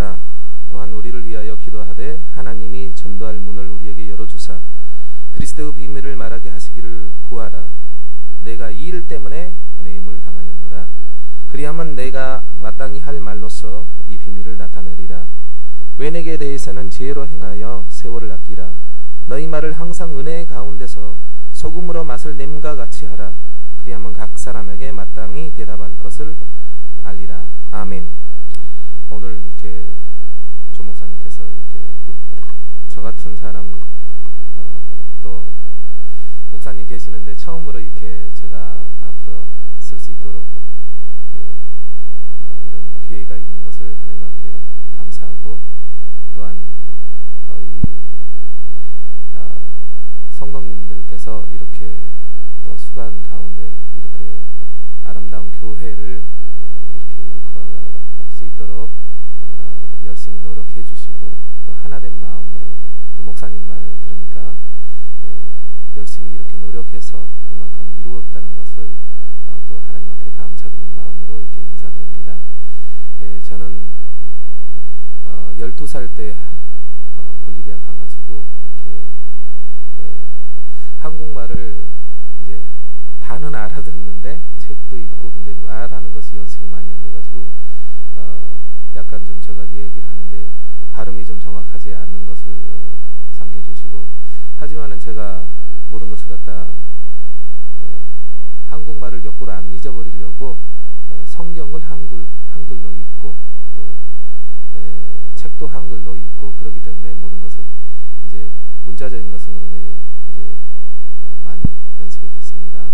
기도하자. 또한 우리를 위하여 기도하되 하나님이 전도할 문을 우리에게 열어주사 그리스도의 비밀을 말하게 하시기를 구하라. 내가 이 일 때문에 매임을 당하였노라. 그리하면 내가 마땅히 할 말로서 이 비밀을 나타내리라. 외내게 대해서는 지혜로 행하여 세월을 아끼라. 너희 말을 항상 은혜의 가운데서 소금으로 맛을 냄과 같이 하라. 그리하면 각 사람에게 마땅히 대답할 것을 알리라. 아멘. 오늘 이렇게 조 목사님께서 이렇게 저 같은 사람을 또 목사님 계시는데 처음으로 이렇게 제가 앞으로 쓸 수 있도록 이런 기회가 있는 것을 하나님 앞에 감사하고, 또한 이 성도님들께서 이렇게 또 수간 가운데 이렇게 아름다운 교회를 이렇게 이룩할 수 있도록 열심히 노력해 주시고, 또 하나된 마음으로 또 목사님 말 들으니까 열심히 이렇게 노력해서 이만큼 이루었다는 것을 또 하나님 앞에 감사드리는 마음으로 이렇게 인사드립니다. 저는 12살 때 볼리비아 가가지고 이렇게 한국말을 이제 다는 알아듣는데 책도 읽고, 근데 말하는 것이 연습이 많이 안 돼가지고 약간 좀 제가 얘기를 하는데 발음이 좀 정확하지 않는 것을 상해 주시고, 하지만은 제가 모든 것을 갖다 한국말을 역부로 안 잊어버리려고 성경을 한글로 읽고, 또 책도 한글로 읽고, 그러기 때문에 모든 것을 이제 문자적인 것은 그런 게 이제 많이 연습이 됐습니다.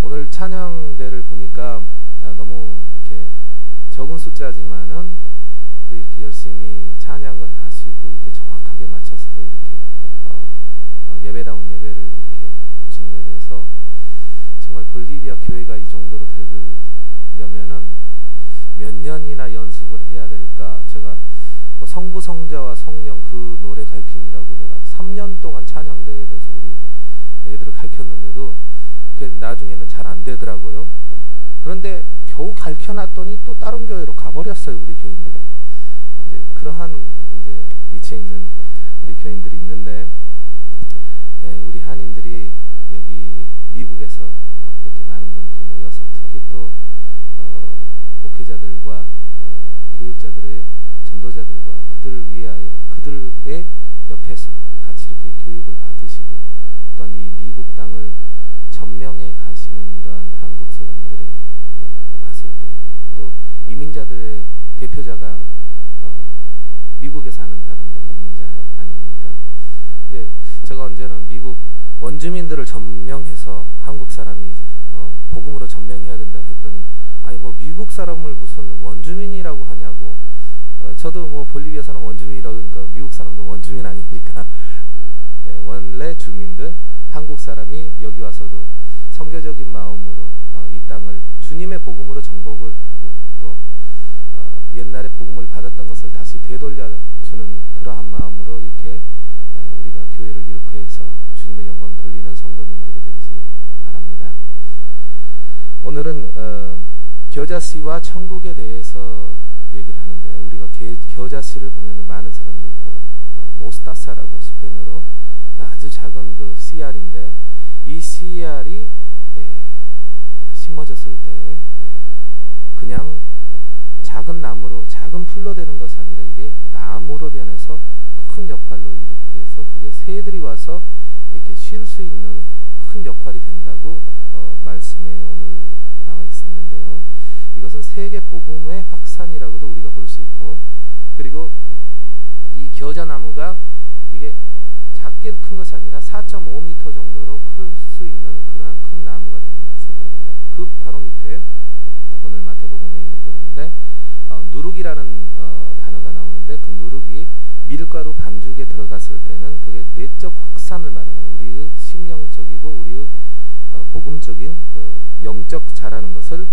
오늘 찬양대를 보니까 너무 이렇게 적은 숫자지만은 이렇게 열심히 찬양을 하시고 이렇게 정확하게 맞춰서 이렇게 예배다운 예배를 이렇게 보시는 것에 대해서 정말 볼리비아 교회가 이 정도로 되려면은 몇 년이나 연습을 해야 될까. 제가 성부 성자와 성령 그 노래 가르치느라고 내가 3년 동안 찬양대에 대해서 우리 애들을 가르쳤는데도 그게 나중에는 잘 안 되더라고요. 그런데 겨우 가르쳐놨더니 또 다른 교회로 가버렸어요, 우리 교인들이. 이제 그러한 이제 위치에 있는 우리 교인들이 있는데, 우리 한인들이 여기 미국에서 이렇게 많은 분들이 모여서 특히 또 목회자들과 교육자들의 전도자들과 그들을 위하여 그들의 옆에서 같이 이렇게 교육을 받으시고, 또한 이 미국 땅을 전명해 가시는 이러한 한국 사람들의 봤을 때, 또 이민자들의 대표자가 미국에 사는 사람들이 이민자 아닙니까? 제가 언제는 미국 원주민들을 전명해서 한국 사람이 이제 복음으로 전명해야 된다 했더니, 아니 뭐 미국 사람을 무슨 원주민이라고 하냐고. 저도 뭐 볼리비아 사람 원주민이라고 하니까 미국 사람도 원주민 아닙니까? 원래 주민들, 한국 사람이 여기 와서도 선교적인 마음으로 이 땅을 주님의 복음으로 정복을 하고, 또 옛날에 복음을 받았던 것을 다시 되돌려주는 그러한 마음으로 이렇게 우리가 교회를 이룩해서 주님의 영광 돌리는 성도님들이 되기를 바랍니다. 오늘은 겨자씨와 천국에 대해서 얘기를 하는데, 우리가 겨자씨를 보면 많은 사람들이 모스타사라고 스페인어로 아주 작은 그 씨알인데, 이 씨알이 심어졌을 때 그냥 작은 나무로 작은 풀로 되는 것이 아니라 이게 나무로 변해서 큰 역할로 이루고 해서 그게 새들이 와서 이렇게 쉴 수 있는 큰 역할이 된다고 말씀에 오늘 나와 있었는데요. 이것은 세계 복음의 확산이라고도 우리가 볼 수 있고, 그리고 이 겨자나무가 이게 작게 큰 것이 아니라 4.5m 정도로 클 수 있는 그러한 큰 나무가 되는 것을 말합니다. 그 바로 밑에 오늘 마태복음에 읽었는데 누룩이라는 단어가 나오는데, 그 누룩이 밀가루 반죽에 들어갔을 때는 그게 내적 확산을 말하는, 우리의 심령적이고 우리의 복음적인 영적 자라는 것을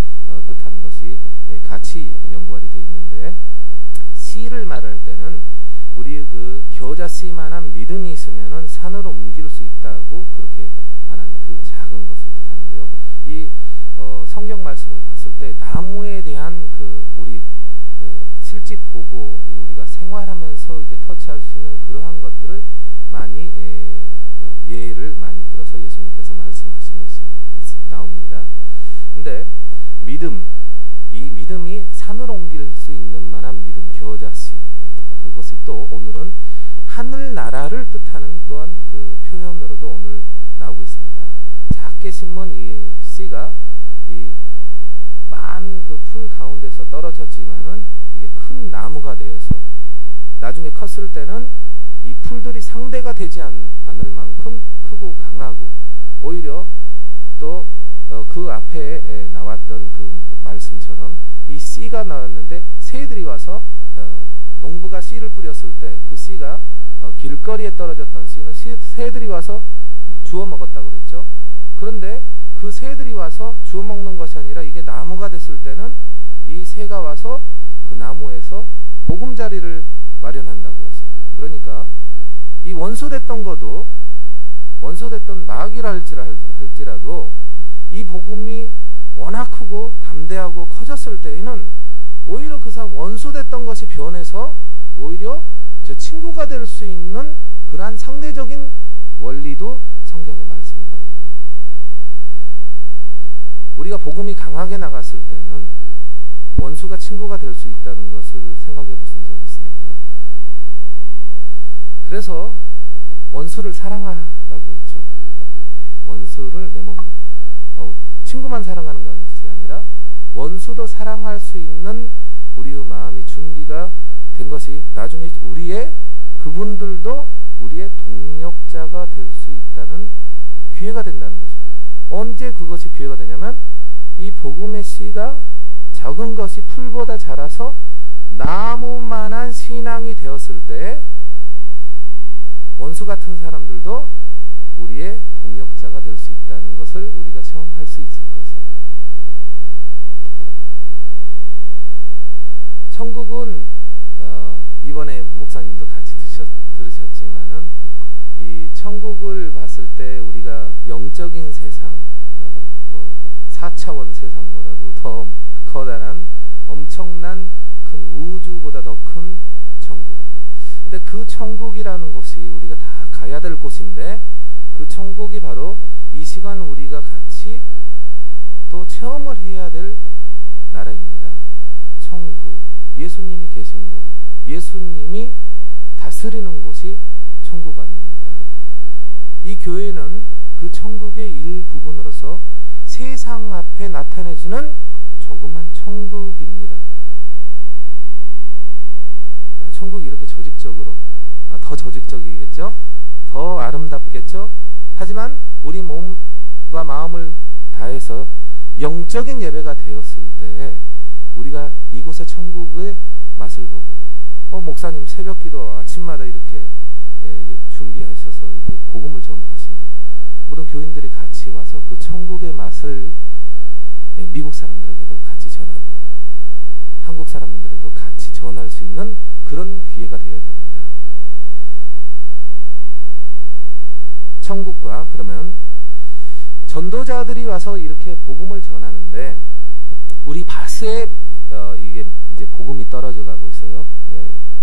뜻하는 것이 같이 연관이 되어 있는데, 씨를 말할 때는 우리 그 겨자씨만한 믿음이 있으면은 산으로 옮길 수 있다고 그렇게 말한 그 작은 것을 뜻하는데요. 이 성경 말씀을 봤을 때 나무에 대한 그 우리 실제 보고 우리가 생활하면서 이게 터치할 수 있는 그러한 것들을 많이 예를 많이 들어서 예수님께서 말씀하신 것이 나옵니다. 근데 이 믿음이 산을 옮길 수 있는 만한 믿음, 겨자씨, 그것이 또 오늘은 하늘나라를 뜻하는 또한 그 표현으로도 오늘 나오고 있습니다. 작게 심은 이 씨가 이 많은 그 풀 가운데서 떨어졌지만은 이게 큰 나무가 되어서 나중에 컸을 때는 이 풀들이 상대가 되지 않을 만큼 크고 강하고, 오히려 또 그 앞에 나왔던 그 말씀처럼 이 씨가 나왔는데 새들이 와서 농부가 씨를 뿌렸을 때 그 씨가 길거리에 떨어졌던 씨는 새들이 와서 주워 먹었다고 그랬죠. 그런데 그 새들이 와서 주워 먹는 것이 아니라 이게 나무가 됐을 때는 이 새가 와서 그 나무에서 보금자리를 마련한다고 했어요. 그러니까 이 원수됐던 것도, 원수됐던 마귀라 할지라도 이 복음이 워낙 크고 담대하고 커졌을 때에는 오히려 그 사람 원수됐던 것이 변해서 오히려 제 친구가 될 수 있는 그러한 상대적인 원리도 성경에 말씀이 나와 있는 거예요. 우리가 복음이 강하게 나갔을 때는 원수가 친구가 될 수 있다는 것을 생각해 보신 적 있습니까? 그래서 원수를 사랑하라고 했죠. 원수를 내 몸, 친구만 사랑하는 것이 아니라 원수도 사랑할 수 있는 우리의 마음이 준비가 된 것이 나중에 그분들도 우리의 동력자가 될 수 있다는 기회가 된다는 것이죠. 언제 그것이 기회가 되냐면 이 복음의 씨가 작은 것이 풀보다 자라서 나무만한 신앙이 되었을 때 원수 같은 사람들도 우리의 동력자가 될 수 있다는 것을 우리가 체험할 수 있을 것이에요. 천국은 이번에 목사님도 같이 들으셨지만은 이 천국을 봤을 때 우리가 영적인 세상, 4차원 세상보다도 더 커다란 엄청난 큰 우주보다 더 큰 천국. 근데 그 천국이라는 곳이 우리가 다 가야 될 곳인데 그 천국이 바로 이 시간 우리가 같이 또 체험을 해야 될 나라입니다. 천국, 예수님이 계신 곳, 예수님이 다스리는 곳이 천국 아닙니까? 이 교회는 그 천국의 일부분으로서 세상 앞에 나타내지는 조그만 천국입니다. 천국이 이렇게 조직적으로, 더 조직적이겠죠? 더 아름답겠죠? 하지만 우리 몸과 마음을 다해서 영적인 예배가 되었을 때 우리가 이곳의 천국의 맛을 보고, 목사님 새벽 기도 아침마다 이렇게 준비하셔서 이렇게 복음을 전파하신대. 모든 교인들이 같이 와서 그 천국의 맛을 미국 사람들에게도 같이 전하고 한국 사람들에도 같이 전할 수 있는 그런 기회가 되어야 됩니다. 천국과, 그러면 전도자들이 와서 이렇게 복음을 전하는데 우리 밭에 이게 이제 복음이 떨어져 가고 있어요.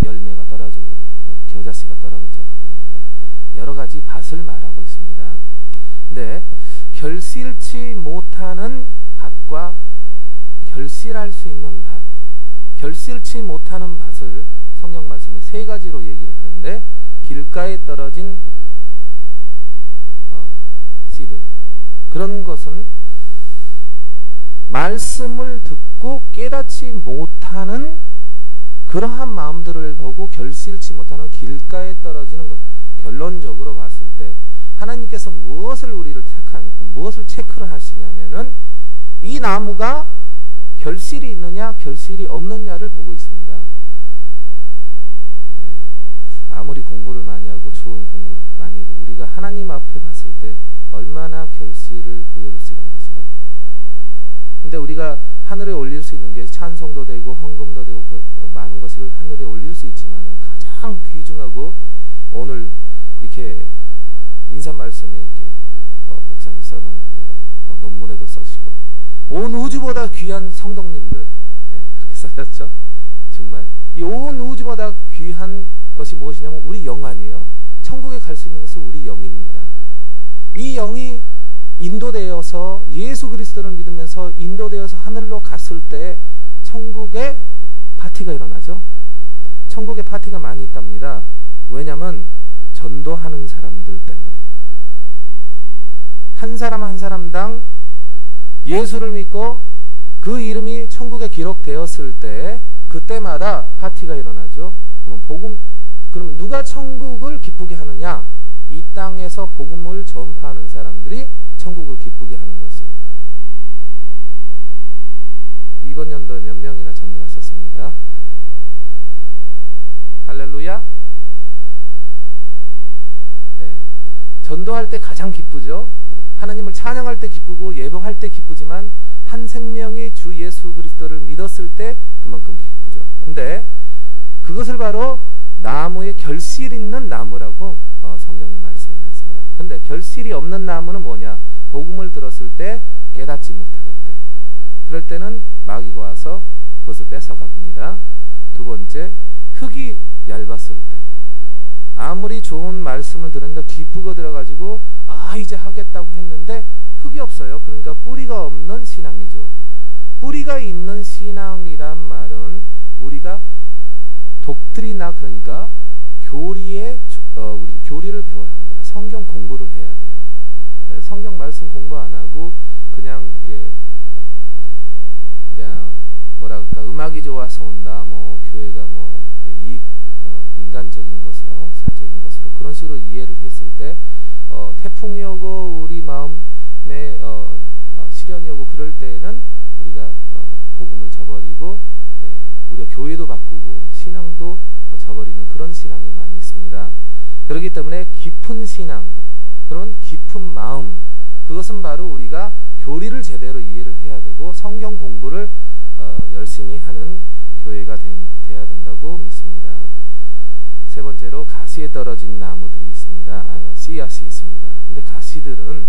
열매가 떨어져 가고 겨자씨가 떨어져 가고 있는데 여러 가지 밭을 말하고 있습니다. 근데 결실치 못하는 밭과 결실할 수 있는 밭, 결실치 못하는 밭을 성경 말씀에 세 가지로 얘기를 하는데, 길가에 떨어진 씨들, 그런 것은 말씀을 듣고 깨닫지 못하는 그러한 마음들을 보고 결실치 못하는 길가에 떨어지는 것. 결론적으로 봤을 때 하나님께서 무엇을 체크를 하시냐면은 이 나무가 결실이 있느냐 결실이 없느냐를 보고 있습니다. 아무리 공부를 많이 하고 좋은 공부를 많이 해도 우리가 하나님 앞에 봤을 때 얼마나 결실을 보여줄 수 있는 것인가. 근데 우리가 하늘에 올릴 수 있는 게 찬송도 되고 헌금도 되고 그 많은 것을 하늘에 올릴 수 있지만은 가장 귀중하고, 오늘 이렇게 인사 말씀에 이렇게 목사님 써놨는데 논문에도 써시고 온 우주보다 귀한 성도님들, 그렇게 써졌죠. 정말 이 온 우주보다 귀한 것이 무엇이냐면 우리 영 아니에요. 천국에 갈 수 있는 것은 우리 영입니다. 이 영이 인도되어서 예수 그리스도를 믿으면서 인도되어서 하늘로 갔을 때 천국에 파티가 일어나죠. 천국에 파티가 많이 있답니다. 왜냐하면 전도하는 사람들 때문에. 한 사람 한 사람당 예수를 믿고 그 이름이 천국에 기록되었을 때 그때마다 파티가 일어나죠. 그럼 누가 천국을 기쁘게 하느냐? 이 땅에서 복음을 전파하는 사람들이 천국을 기쁘게 하는 것이에요. 이번 연도에 몇 명이나 전도하셨습니까? 할렐루야. 네. 전도할 때 가장 기쁘죠. 하나님을 찬양할 때 기쁘고 예배할 때 기쁘지만 한 생명이 주 예수 그리스도를 믿었을 때 그만큼 기쁘죠. 근데 그것을 바로 나무에 결실 있는 나무라고 성경에 말씀이 나있습니다. 근데 결실이 없는 나무는 뭐냐? 복음을 들었을 때 깨닫지 못할 때, 그럴 때는 마귀가 와서 그것을 뺏어갑니다. 두 번째, 흙이 얇았을 때, 아무리 좋은 말씀을 들었는데 기쁘고 들어가지고 이제 하겠다고 했는데 흙이 없어요. 그러니까 뿌리가 없는 신앙이죠. 뿌리가 있는 신앙이란 말은 우리가 독트리나, 그러니까 우리 교리를 배워야 합니다. 성경 공부를 해야 돼요. 성경 말씀 공부 안 하고 그냥 음악이 좋아서 온다, 교회가 인간적인 것으로, 사적인 것으로 그런 식으로 이해를 했을 때 태풍이 오고 우리 마음에 시련이 오고 그럴 때에는 우리가 복음을 저버리고 우리가 교회도 바꾸고 신앙도 저버리는 그런 신앙이 많이 있습니다. 그렇기 때문에 깊은 신앙, 그런 깊은 마음, 그것은 바로 우리가 교리를 제대로 이해를 해야 되고 성경 공부를 열심히 하는 교회가 돼야 된다고 믿습니다. 세 번째로, 가시에 떨어진 나무들이 있습니다. 씨앗이 있습니다. 근데 가시들은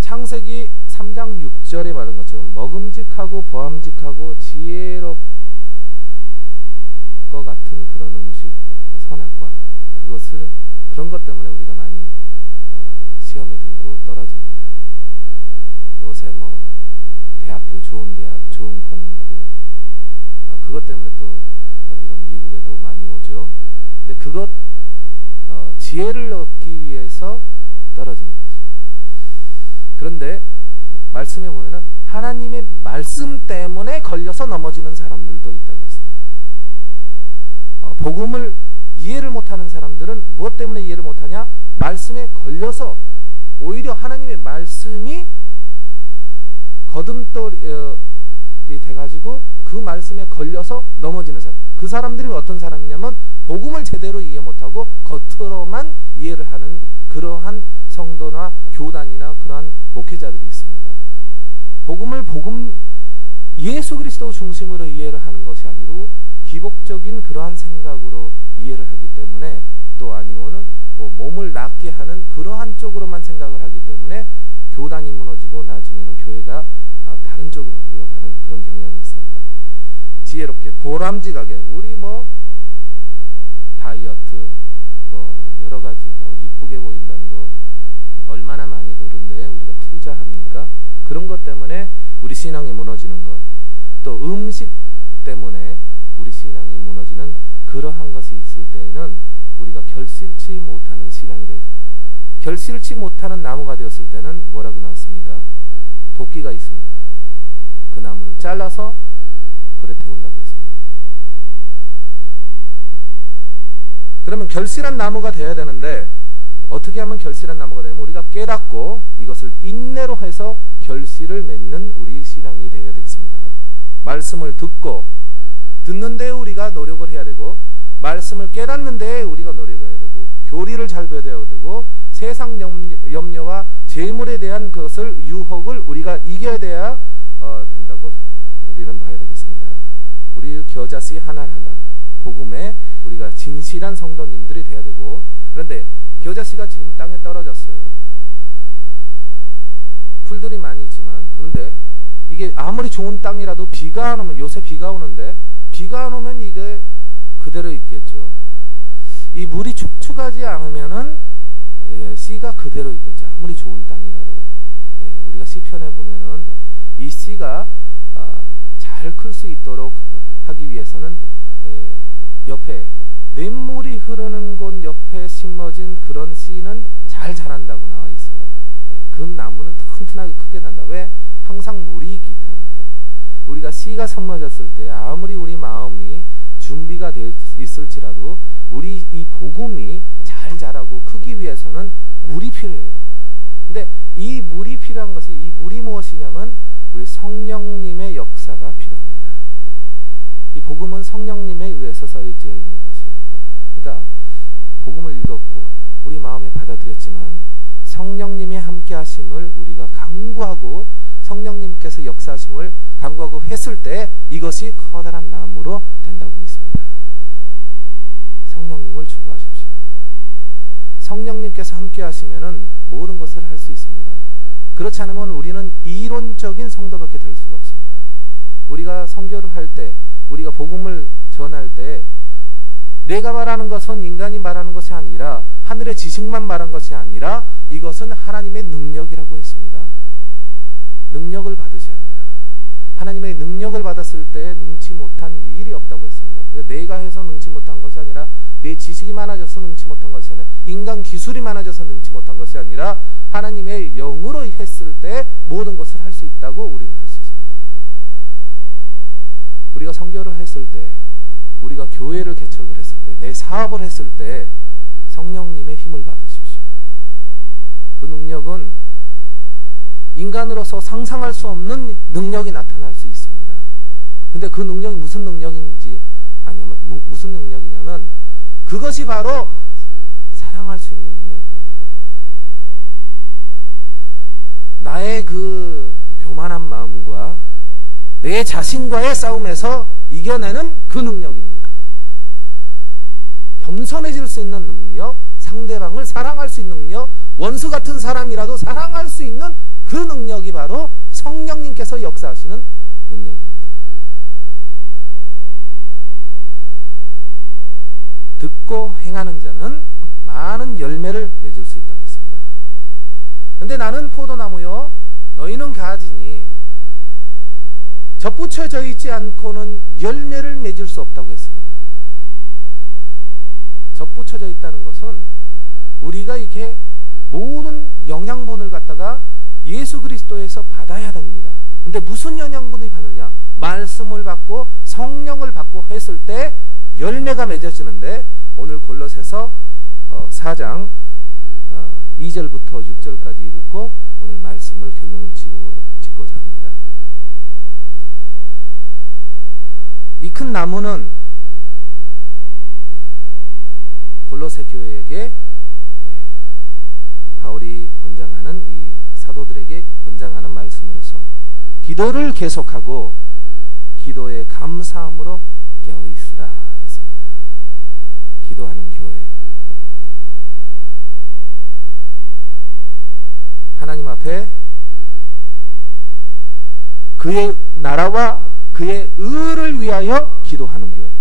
창세기 3장 6절에 말한 것처럼 먹음직하고 보암직하고 지혜롭 것 같은 그런 음식, 선악과, 그런 것 때문에 우리가 많이 시험에 들고 떨어집니다. 요새 대학교, 좋은 대학, 좋은 공부, 그것 때문에 또 이런 미국에도 많이 오죠. 근데 지혜를 얻기 위해서 떨어지는 거죠. 그런데 말씀에 보면은 하나님의 말씀 때문에 걸려서 넘어지는 사람들도 있다고 했습니다. 복음을 이해를 못하는 사람들은 무엇 때문에 이해를 못하냐? 말씀에 걸려서, 오히려 하나님의 말씀이 거듭돌이 돼가지고 그 말씀에 걸려서 넘어지는 사람, 그 사람들이 어떤 사람이냐면 복음을 제대로 이해 못하고 겉으로만 이해를 하는 그러한 성도나 교단이나 그러한 목회자들이 있습니다. 복음을 예수 그리스도 중심으로 이해를 하는 것이 아니고 기복적인 그러한 생각으로 이해를 하기 때문에, 또 아니면은 몸을 낫게 하는 그러한 쪽으로만 생각을 하기 때문에 교단이 무너지고 나중에는 교회가 다른 쪽으로 흘러가는 그런 경향이 있습니다. 지혜롭게, 보람직하게, 우리 다이어트, 여러 가지 이쁘게 보인다는 거 얼마나 많이 그런데 우리가 투자합니까? 그런 것 때문에 우리 신앙이 무너지는 것, 또 음식 때문에 우리 신앙이 무너지는 그러한 것이 있을 때에는 우리가 결실치 못하는 신앙이 되어서, 결실치 못하는 나무가 되었을 때는 뭐라고 나왔습니까? 도끼가 있습니다. 그 나무를 잘라서 불에 태운다고 했습니다. 그러면 결실한 나무가 되어야 되는데 어떻게 하면 결실한 나무가 되면, 우리가 깨닫고 이것을 인내로 해서 결실을 맺는 우리 신앙이 되어야 되겠습니다. 말씀을 듣는 데 우리가 노력을 해야 되고, 말씀을 깨닫는 데 우리가 노력해야 되고, 교리를 잘 배워야 되고, 세상 염려와 재물에 대한 것을, 유혹을 우리가 이겨야 된다고 우리는 봐야 되겠습니다. 우리 겨자씨 하나하나 복음에 우리가 진실한 성도님들이 돼야 되고, 그런데 겨자씨가 지금 땅에 떨어졌어요. 풀들이 많이 있지만, 그런데 이게 아무리 좋은 땅이라도 비가 안 오면, 요새 비가 오는데 비가 안 오면 이게 그대로 있겠죠. 이 물이 축축하지 않으면은 씨가 그대로 있겠죠. 아무리 좋은 땅이라도. 우리가 시편에 보면은 이 씨가 잘 클 수 있도록 하기 위해서는 옆에 냇물이 흐르는 곳 옆에 심어진 그런 씨는 잘 자란다고 나와 있어요. 그 나무는 튼튼하게 크게 난다. 왜? 항상 물이 있기 때문에. 우리가 씨가 심어졌을 때 아무리 우리 마음이 준비가 돼 있을지라도 우리 이 복음이 잘 자라고 크기 위해서는 물이 필요해요. 근데 이 물이 필요한 것이, 이 물이 무엇이냐면 우리 성령님의 역사가 필요합니다. 이 복음은 성령님에 의해서 써져 있는 것이에요. 그러니까 복음을 읽었고 우리 마음에 받아들였지만 성령님의 함께 하심을 우리가 간구하고 성령님께서 역사하심을 간구하고 했을 때 이것이 커다란 나무로 된다고 믿습니다. 성령님을 추구하십시오. 성령님께서 함께 하시면은 모든 것을 할 수 있습니다. 그렇지 않으면 우리는 이론적인 성도밖에 될 수가 없습니다. 우리가 선교를 할 때, 우리가 복음을 전할 때 내가 말하는 것은 인간이 말하는 것이 아니라 하늘의 지식만 말한 것이 아니라 이것은 하나님의 능력이라고 했습니다. 능력을 받으셔야 합니다. 하나님의 능력을 받았을 때 능치 못한 일이 없다고 했습니다. 내가 해서 능치 못한 것이 아니라 내 지식이 많아져서 능치 못한 것이 아니라 인간 기술이 많아져서 능치 못한 것이 아니라 하나님의 영으로 했을 때 모든 것을 할 수 있다고 우리는 할 수 있습니다. 우리가 선교를 했을 때, 우리가 교회를 개척을 했을 때, 내 사업을 했을 때 성령님의 힘을 받으십시오. 그 능력은 인간으로서 상상할 수 없는 능력이 나타날 수 있습니다. 근데 그 능력이 무슨 능력인지 아냐면 무슨 능력이냐면 그것이 바로 사랑할 수 있는 능력입니다. 나의 그 교만한 마음과 내 자신과의 싸움에서 이겨내는 그 능력입니다. 겸손해질 수 있는 능력, 상대방을 사랑할 수 있는 능력, 원수 같은 사람이라도 사랑할 수 있는 그 능력이 바로 성령님께서 역사하시는 능력입니다. 듣고 행하는 자는 많은 열매를 맺을 수 있다고 했습니다. 근데 나는 포도나무요 너희는 가지니 접붙여져 있지 않고는 열매를 맺을 수 없다고 했습니다. 접붙여져 있다는 것은 우리가 이렇게 모든 영양분을 갖다가 예수 그리스도에서 받아야 됩니다. 근데 무슨 영양분을 받느냐? 말씀을 받고 성령을 받고 했을 때 열매가 맺어지는데 오늘 골로새서 4장 2절부터 6절까지 읽고 오늘 말씀을 결론을 짓고자 합니다. 이 큰 나무는 골로새 교회에게 바울이 권장하는 이 사도들에게 권장하는 말씀으로서 기도를 계속하고 기도에 감사함으로 깨어있으라 했습니다. 기도하는 교회, 하나님 앞에 그의 나라와 그의 의를 위하여 기도하는 교회,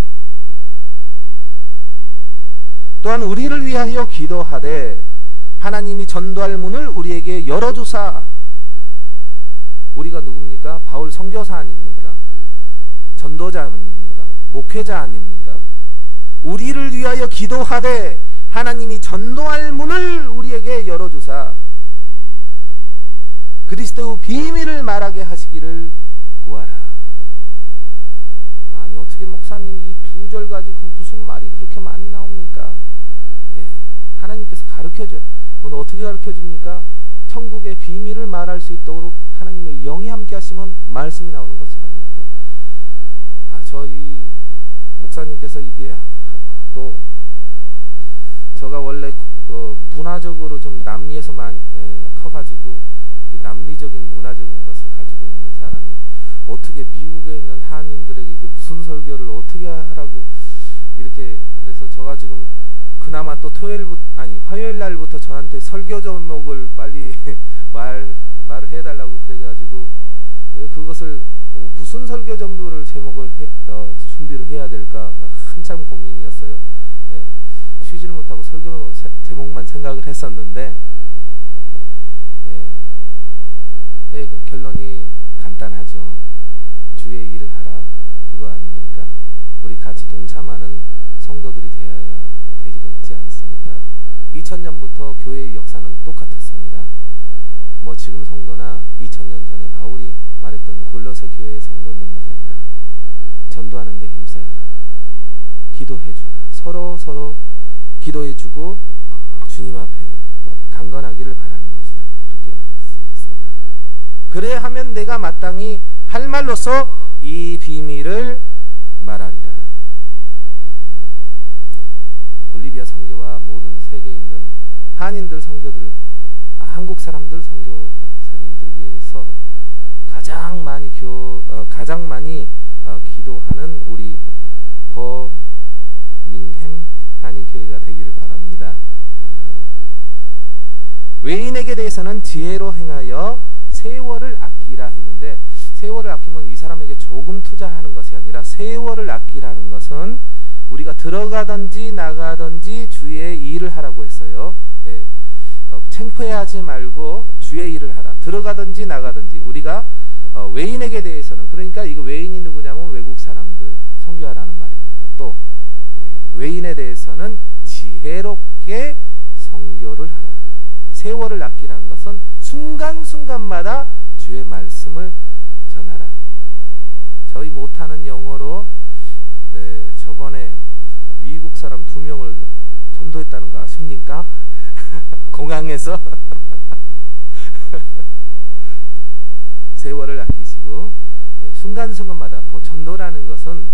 또한 우리를 위하여 기도하되 하나님이 전도할 문을 우리에게 열어주사. 우리가 누굽니까? 바울 선교사 아닙니까? 전도자 아닙니까? 목회자 아닙니까? 우리를 위하여 기도하되 하나님이 전도할 문을 우리에게 열어주사 그리스도의 비밀을 말하게 하시기를 구하라. 아니 어떻게 목사님 이 2절 가지고 무슨 말이 그렇게 많이 나옵니까? 하나님께서 가르쳐줘요. 어떻게 가르쳐줍니까? 천국의 비밀을 말할 수 있도록 하나님의 영이 함께 하시면 말씀이 나오는 것이 아닙니까? 저 이 목사님께서 이게 또 제가 원래 문화적으로 좀 남미에서만 커가지고 남미적인 문화적인 것을 가지고 있는 사람이 어떻게 미국에 있는 한인들에게 이게 무슨 설교를 어떻게 하라고 이렇게, 그래서 제가 지금 그나마 또 화요일 날부터 저한테 설교 제목을 빨리 말을 해달라고 그래가지고 그것을 무슨 설교 전부를 준비를 해야 될까 한참 고민이었어요. 예, 쉬지를 못하고 설교 제목만 생각을 했었는데 결론이 간단하죠. 주의 일을 하라, 그거 아닙니까? 우리 같이 동참하는 성도들이 되어야 되지 않습니까? 2000년부터 교회의 역사는 똑같았습니다. 뭐 지금 성도나 2000년 전에 바울이 말했던 골로새 교회의 성도님들이나 전도하는 데 힘써야 하라, 기도해줘라, 서로 기도해주고 주님 앞에 강건하기를 바라는 것이다, 그렇게 말했습니다. 그래야 하면 내가 마땅히 할 말로서 이 비밀을 말하리라. 볼리비아 선교와 모든 세계에 있는 한인들 선교들, 한국 사람들 선교사님들 위해서 가장 많이 기도하는 우리 버밍햄 한인교회가 되기를 바랍니다. 외인에게 대해서는 지혜로 행하여 세월을 아끼라 했는데, 세월을 아끼면 이 사람에게 조금 투자하는 것이 아니라 세월을 아끼라는 것은 우리가 들어가든지 나가든지 주의 일을 하라고 했어요. 예. 창피하지 말고 주의 일을 하라. 들어가든지 나가든지. 우리가 외인에게 대해서는, 그러니까 이거 외인이 누구냐면 외국 사람들 선교하라는 말입니다. 또 외인에 대해서는 지혜롭게 선교를 하라. 세월을 아끼라는 것은 순간순간마다 주의 말씀을 전하라. 저희 못하는 영어로 저번에 미국 사람 2명을 전도했다는 거 아십니까? 공항에서 세월을 아끼시고, 순간순간마다 전도라는 것은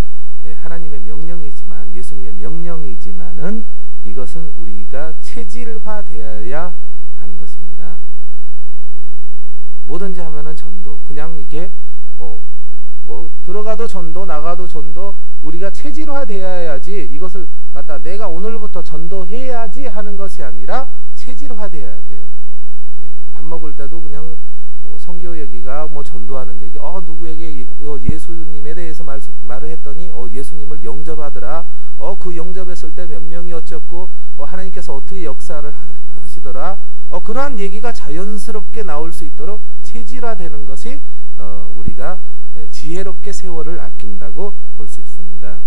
하나님의 명령이지만, 예수님의 명령이지만은 이것은 우리가 체질화되어야 하는 것입니다. 뭐든지 하면은 전도, 그냥 이게 들어가도 전도, 나가도 전도, 우리가 체질화되어야지, 이것을 갖다 내가 오늘부터 전도해야지 하는 것이 아니라 체질화되어야 돼요. 밥 먹을 때도 그냥 선교 얘기가 전도하는 얘기, 누구에게 예수님에 대해서 말을 했더니 예수님을 영접하더라, 그 영접했을 때 몇 명이 어쩌고 하나님께서 어떻게 역사를 하시더라, 그러한 얘기가 자연스럽게 나올 수 있도록 체질화되는 것이 우리가 지혜롭게 세월을 아낀다고 볼 수 있습니다.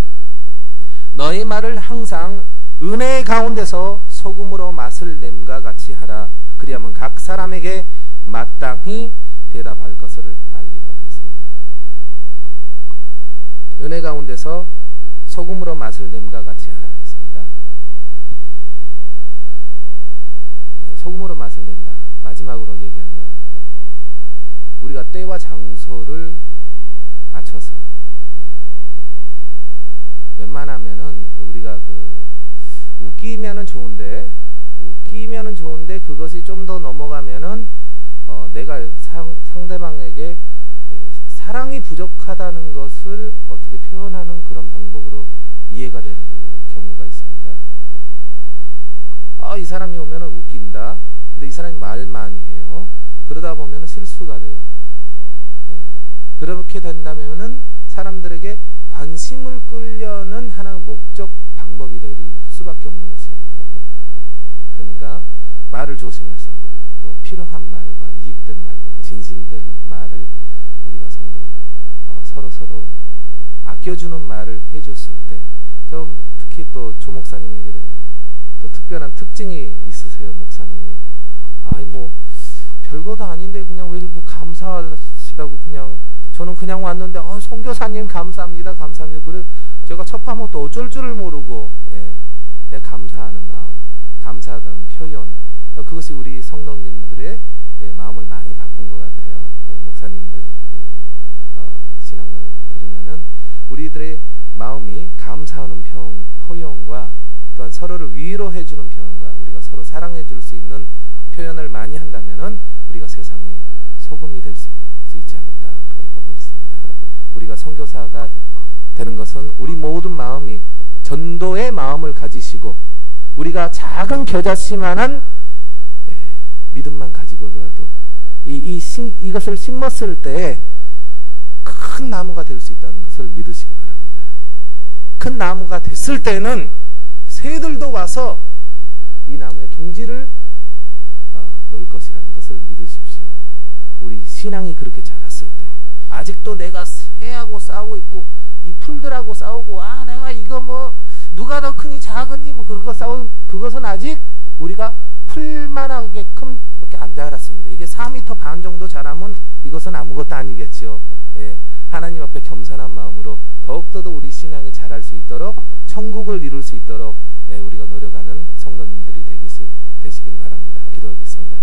너희 말을 항상 은혜의 가운데서 소금으로 맛을 냄과 같이 하라. 그리하면 각 사람에게 마땅히 대답할 것을 알리라 했습니다. 은혜 가운데서 소금으로 맛을 냄과 같이 하라 했습니다. 소금으로 맛을 낸다. 마지막으로 얘기하는 건 우리가 때와 장소를 맞춰서, 웬만하면은 우리가 웃기면은 좋은데 그것이 좀 더 넘어가면은 내가 상대방에게 사랑이 부족하다는 것을 어떻게 표현하는 그런 방법으로 이해가 되는 경우가 있습니다. 이 사람이 오면은 웃긴다. 근데 이 사람이 말 많이 해요. 그러다 보면은 실수가 돼요. 그렇게 된다면은 사람들에게 관심을 끌려는 하나의 목적 방법이 될 수밖에 없는 것이에요. 그러니까 말을 조심해서, 또 필요한 말과 이익된 말과 진실된 말을 우리가 성도 서로 아껴주는 말을 해줬을 때, 특히 또 조 목사님에게 또 특별한 특징이 있으세요. 목사님이 별거도 아닌데 그냥 왜 이렇게 감사하시다고, 그냥 저는 그냥 왔는데 선교사님 감사합니다. 그래 제가 접하면 또 어쩔 줄을 모르고 감사하는 마음, 감사하다는 표현, 그것이 우리 성도님들의 마음을 많이 바꾼 것 같아요. 목사님들의 신앙을 들으면은 우리들의 마음이 감사하는 표현과 또한 서로를 위로해주는 표현과 우리가 서로 사랑해줄 수 있는 표현을 많이 한다면은 우리가 세상에 소금이 될 수 있지 않을까, 그렇게 보고 있습니다. 우리가 선교사가 되는 것은 우리 모든 마음이 전도의 마음을 가지시고, 우리가 작은 겨자씨만한 믿음만 가지고라도 이것을 심었을 때 큰 될 수 있다는 것을 믿으시기 바랍니다. 큰 나무가 됐을 때는 새들도 와서 이 나무의 둥지를 놓을 것이라는 것을 믿으십시오. 우리 신앙이 그렇게 자랐을 때, 아직도 내가 새하고 싸우고 있고 이 풀들하고 싸우고, 내가 이거 뭐 누가 더 크니 작으니 뭐 그거 싸운, 그것은 아직 우리가 풀만하게끔 밖에 안 자랐습니다. 이게 4m 반 정도 자라면 이것은 아무것도 아니겠죠. 하나님 앞에 겸손한 마음으로 더욱더 우리 신앙이 자랄 수 있도록, 천국을 이룰 수 있도록 우리가 노력하는 성도님들이 되시길 바랍니다. 기도하겠습니다.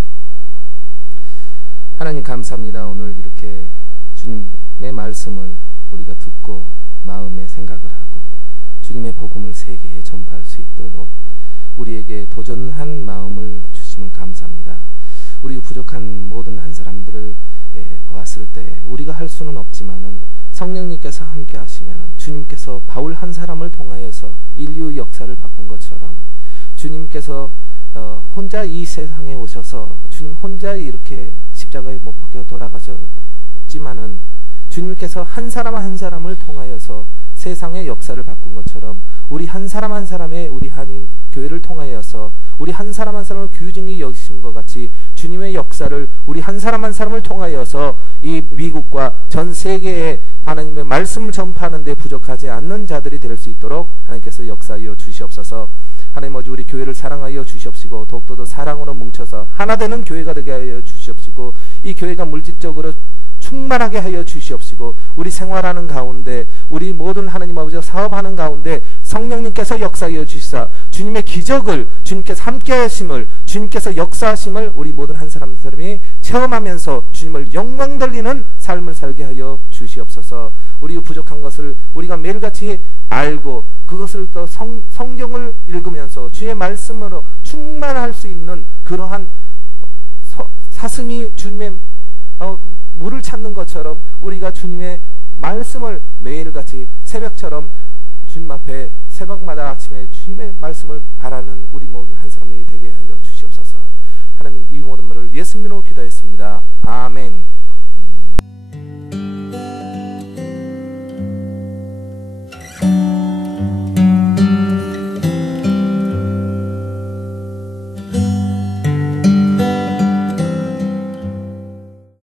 하나님 감사합니다. 오늘 이렇게 주님의 말씀을 우리가 듣고 마음에 생각을 하고 주님의 복음을 세계에 전파할 수 있도록 우리에게 도전한 마음을 주심을 감사합니다. 우리 부족한 모든 한 사람들을 보았을 때 우리가 할 수는 없지만은 성령님께서 함께 하시면은, 주님께서 바울 한 사람을 통하여서 인류 역사를 바꾼 것처럼 주님께서 혼자 이 세상에 오셔서 주님 혼자 이렇게 십자가에 못 박혀 돌아가셨지만은 주님께서 한 사람 한 사람을 통하여서 세상의 역사를 바꾼 것처럼 우리 한 사람 한 사람의, 우리 한인 교회를 통하여서 우리 한 사람 한 사람을 귀중히 여기심과 같이 주님의 역사를 우리 한 사람 한 사람을 통하여서 이 미국과 전 세계에 하나님의 말씀을 전파하는 데 부족하지 않는 자들이 될 수 있도록 하나님께서 역사하여 주시옵소서. 하나님 아버지, 우리 교회를 사랑하여 주시옵시고 더욱더 사랑으로 뭉쳐서 하나 되는 교회가 되게 하여 주시옵시고, 이 교회가 물질적으로 충만하게 하여 주시옵시고, 우리 생활하는 가운데, 우리 모든 하나님 아버지가 사업하는 가운데 성령님께서 역사하여 주시사 주님의 기적을, 주님께서 함께 하심을, 주님께서 역사하심을 우리 모든 한 사람 한 사람이 체험하면서 주님을 영광 돌리는 삶을 살게 하여 주시옵소서. 우리 부족한 것을 우리가 매일같이 알고 그것을 또 성경을 읽으면서 주의 말씀으로 충만할 수 있는 그러한 사슴이 주님의 물을 찾는 것처럼 우리가 주님의 말씀을 매일같이 새벽처럼 주님 앞에 새벽마다 아침에 주님의 말씀을 바라는 우리 모든 한 사람이 되게 하여 주시옵소서. 하나님, 이 모든 말을 예수님으로 기도했습니다. 아멘.